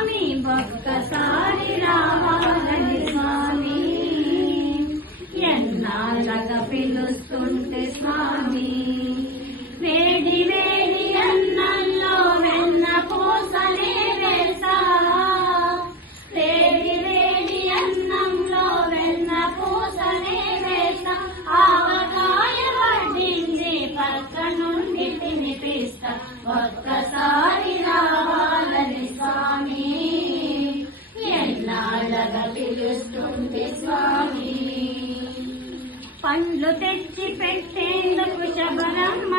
స్వామి ఒక్కసారి రావాలని స్వామి. ఎన్నాళ్ళగా పిలుస్తుంటే స్వామి? వేడి వేడి అన్నంలో వెన్న పూసలే వేసా. వేడి వేడి అన్నంలో వెన్న పూసలే వేసా. ఆవకాయ వడ్డించి పక్క నుండి తినిపిస్తా. ఒక్కసారి పిలుస్తుంది స్వామి పండ్లు తెచ్చి పెట్టేందుకు శబరమ్మను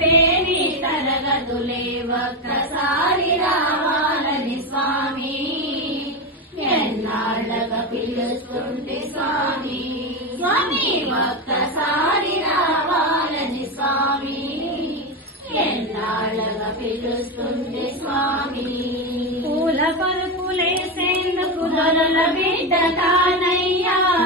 పేరి తరగదులే ఒక్కసారి రావాలని స్వామి. ఎన్నాళ్ళగా పిలుస్తుంది స్వామి. స్వామి ఒక్కసారి రావాలని స్వామి. ఎన్నాళ్ళగా పిలుస్తుంది స్వామి. పూల పరుపులేసేందుకు దొరల బిడ్డ కానయ్యా.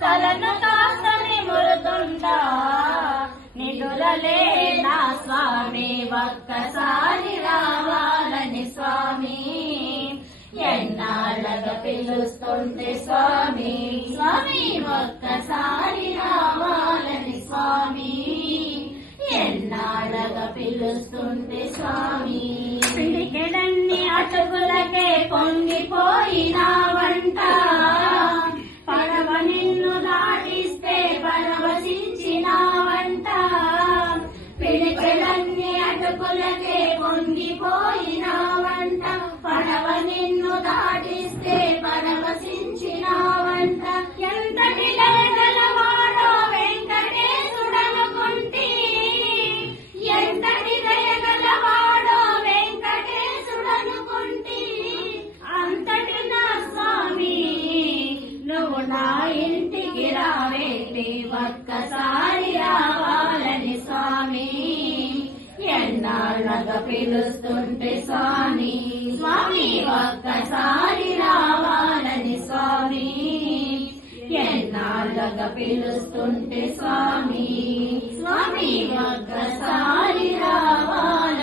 తలను కాస్తని మురుతుంటా నిధులలే నా స్వామి ఒక్కసారి రావాలని స్వామి. ఎన్నాళ్ళగా పిలుస్తుంటే స్వామి స్వామి ఒక్కసారి పిలుస్తుంటే స్వామి. పిడికెడన్ని అటుకులకే పొంగిపో ఒక్కసారి రావాలని స్వామి. ఎన్నాళ్ళగా పిలుస్తుంటే స్వామి? స్వామి ఒక్కసారి రావాలని స్వామి. ఎన్నాళ్ళగా పిలుస్తుంటే స్వామి? స్వామి ఒక్కసారి రావాలి